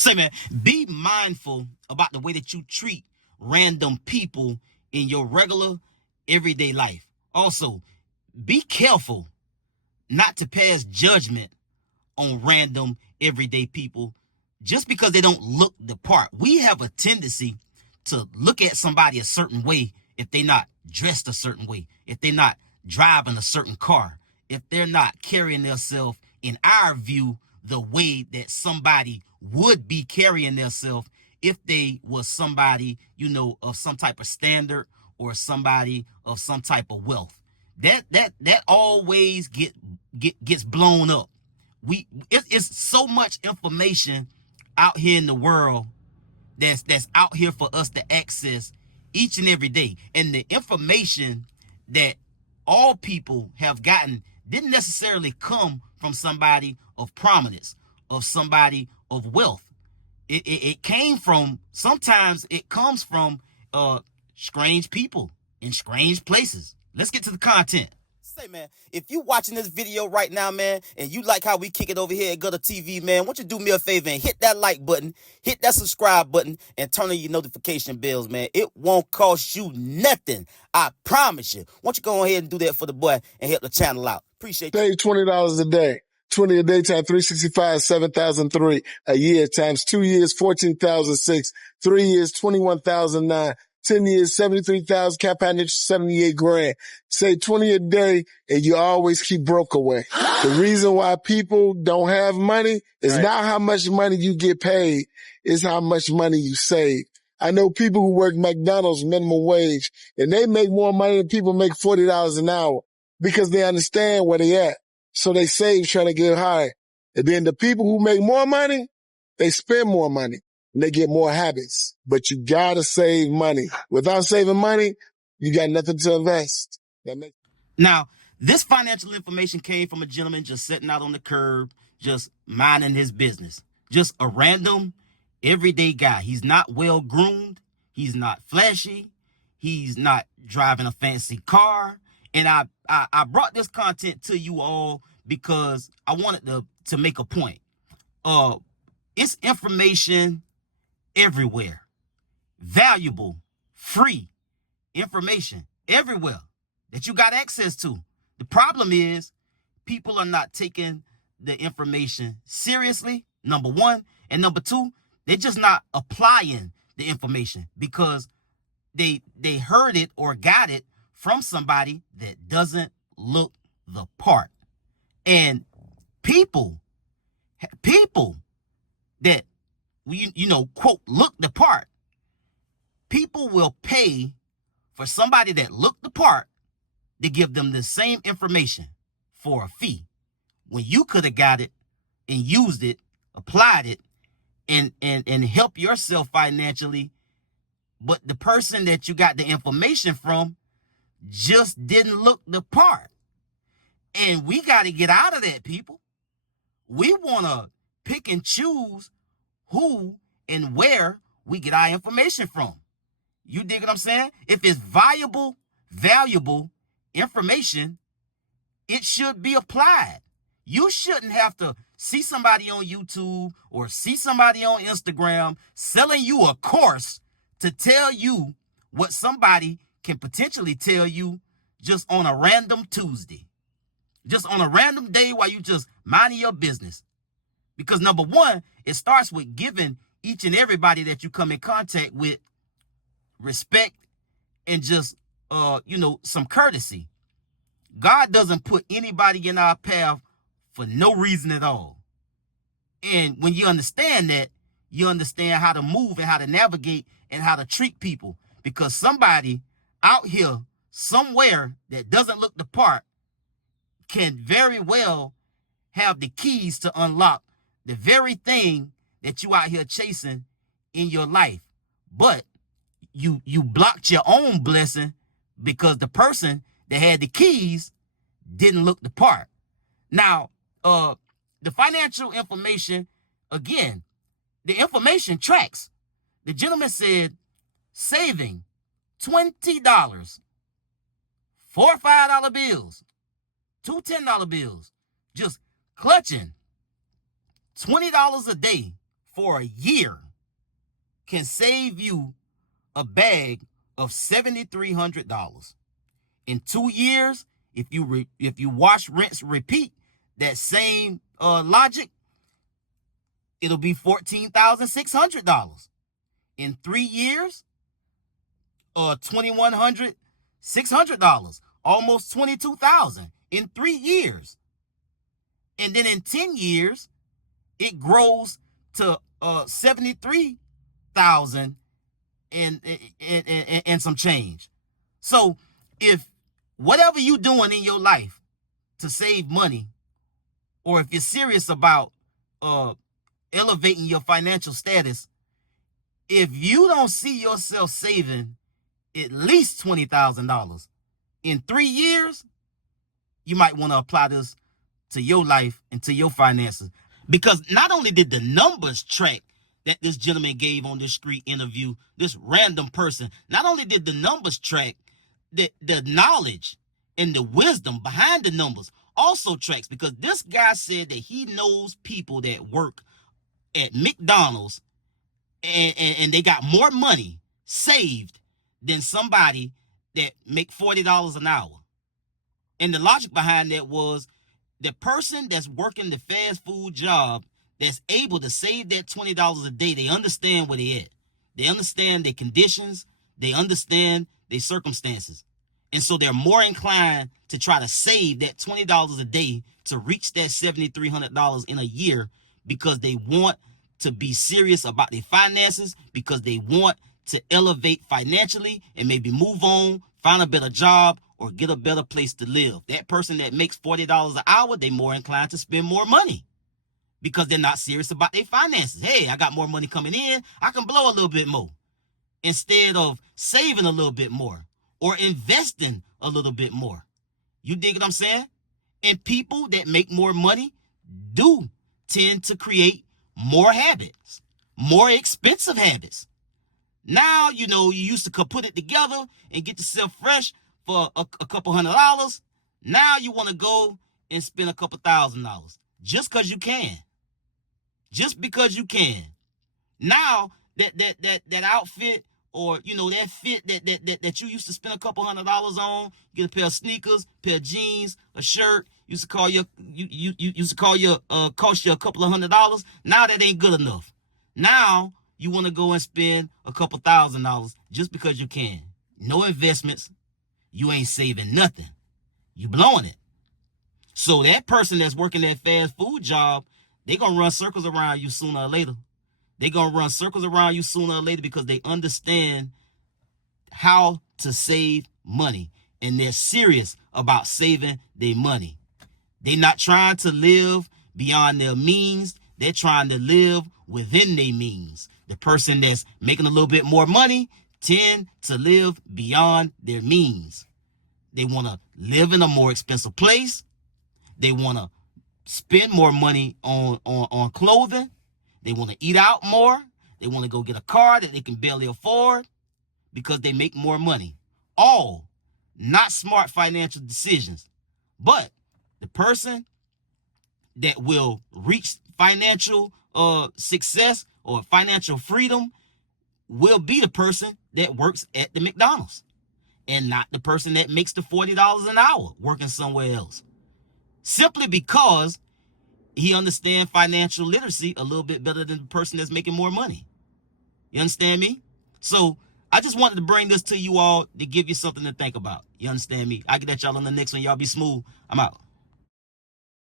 Say, man, be mindful about the way that you treat random people in your regular, everyday life. Also, be careful not to pass judgment on random, everyday people just because they don't look the part. We have a tendency to look at somebody a certain way if they're not dressed a certain way, if they're not driving a certain car, if they're not carrying themselves, in our view, the way that somebody would be carrying themselves if they was somebody, of some type of standard or somebody of some type of wealth. That always gets blown up. It's so much information out here in the world that's out here for us to access each and every day. And the information that all people have gotten didn't necessarily come from somebody of prominence, of somebody of wealth. It came from, sometimes it comes from strange people in strange places. Let's get to the content. Say, man, if you watching this video right now, man, and you like how we kick it over here at GuddaTV, man, why don't you do me a favor and hit that like button, hit that subscribe button, and turn on your notification bells, man. It won't cost you nothing. I promise you. Why don't you go ahead and do that for the boy and help the channel out? Appreciate you. Save $20 a day. 20 a day times 365, 7,003. A year times 2 years, 14,006. 3 years, 21,009. 10 years, 73,000. Compound interest, 78 grand. Say 20 a day and you always keep broke away. The reason why people don't have money is not how much money you get paid. It's how much money you save. I know people who work McDonald's minimum wage and they make more money than people make $40 an hour because they understand where they at. So they save trying to get higher. And then the people who make more money, they spend more money and they get more habits. But you gotta save money. Without saving money, you got nothing to invest. Now, this financial information came from a gentleman just sitting out on the curb, just minding his business. Just a random, everyday guy. He's not well groomed. He's not flashy. He's not driving a fancy car. And I brought this content to you all because I wanted to make a point. It's information everywhere. Valuable, free information everywhere that you got access to. The problem is people are not taking the information seriously, number one. And number two, they're just not applying the information because they heard it or got it from somebody that doesn't look the part. And people that, quote, look the part, people will pay for somebody that looked the part to give them the same information for a fee when you could have got it and used it, applied it, and help yourself financially. But the person that you got the information from just didn't look the part. And we got to get out of that, people. We want to pick and choose who and where we get our information from. You dig what I'm saying? If it's valuable information, it should be applied. You shouldn't have to see somebody on YouTube or see somebody on Instagram selling you a course to tell you what somebody can potentially tell you just on a random Tuesday. Just on a random day while you just minding your business. Because number one, it starts with giving each and everybody that you come in contact with respect and just, some courtesy. God doesn't put anybody in our path for no reason at all. And when you understand that, you understand how to move and how to navigate and how to treat people. Because somebody out here somewhere that doesn't look the part can very well have the keys to unlock the very thing that you out here chasing in your life. But you blocked your own blessing because the person that had the keys didn't look the part. Now, the financial information, again, the information tracks. The gentleman said saving $20, 4 $5 bills, 2 $10 bills, just clutching $20 a day for a year can save you a bag of $7,300. In 2 years, if you wash, rinse, repeat that same logic, it'll be $14,600. In 3 years, $2,100, $600, almost $22,000 in 3 years. And then in 10 years, it grows to $73,000 and some change. So if whatever you're doing in your life to save money, or if you're serious about elevating your financial status, if you don't see yourself saving at least $20,000 in 3 years, you might want to apply this to your life and to your finances. Because not only did the numbers track that this gentleman gave on this street interview, this random person, not only did the numbers track, the knowledge and the wisdom behind the numbers also tracks, because this guy said that he knows people that work at McDonald's and they got more money saved than somebody that make $40 an hour. And the logic behind that was the person that's working the fast food job that's able to save that $20 a day, they understand where they at. They understand their conditions. They understand their circumstances. And so they're more inclined to try to save that $20 a day to reach that $7,300 in a year, because they want to be serious about their finances, because they want to elevate financially and maybe move on, find a better job, or get a better place to live. That person that makes $40 an hour, they're more inclined to spend more money because they're not serious about their finances. Hey, I got more money coming in, I can blow a little bit more, instead of saving a little bit more or investing a little bit more. You dig what I'm saying? And people that make more money do tend to create more habits, more expensive habits. Now, you used to put it together and get yourself fresh for a couple $100. Now you want to go and spend a couple $1,000 just because you can. Just because you can. Now that outfit, or that fit that you used to spend a couple $100 on, get a pair of sneakers, pair of jeans, a shirt, used to cost you a couple of $100. Now that ain't good enough. Now you want to go and spend a couple $1,000 just because you can. No investments. You ain't saving nothing. You blowing it. So that person that's working that fast food job, they gonna run circles around you sooner or later. They gonna run circles around you sooner or later because they understand how to save money, and they're serious about saving their money. They're not trying to live beyond their means. They're trying to live within their means. The person that's making a little bit more money tend to live beyond their means. They want to live in a more expensive place. They want to spend more money on clothing. They want to eat out more. They want to go get a car that they can barely afford because they make more money. All not smart financial decisions. But the person that will reach financial success or financial freedom will be the person that works at the McDonald's, and not the person that makes the $40 an hour working somewhere else. Simply because he understands financial literacy a little bit better than the person that's making more money. You understand me? So I just wanted to bring this to you all to give you something to think about. You understand me? I'll get at y'all on the next one. Y'all be smooth. I'm out.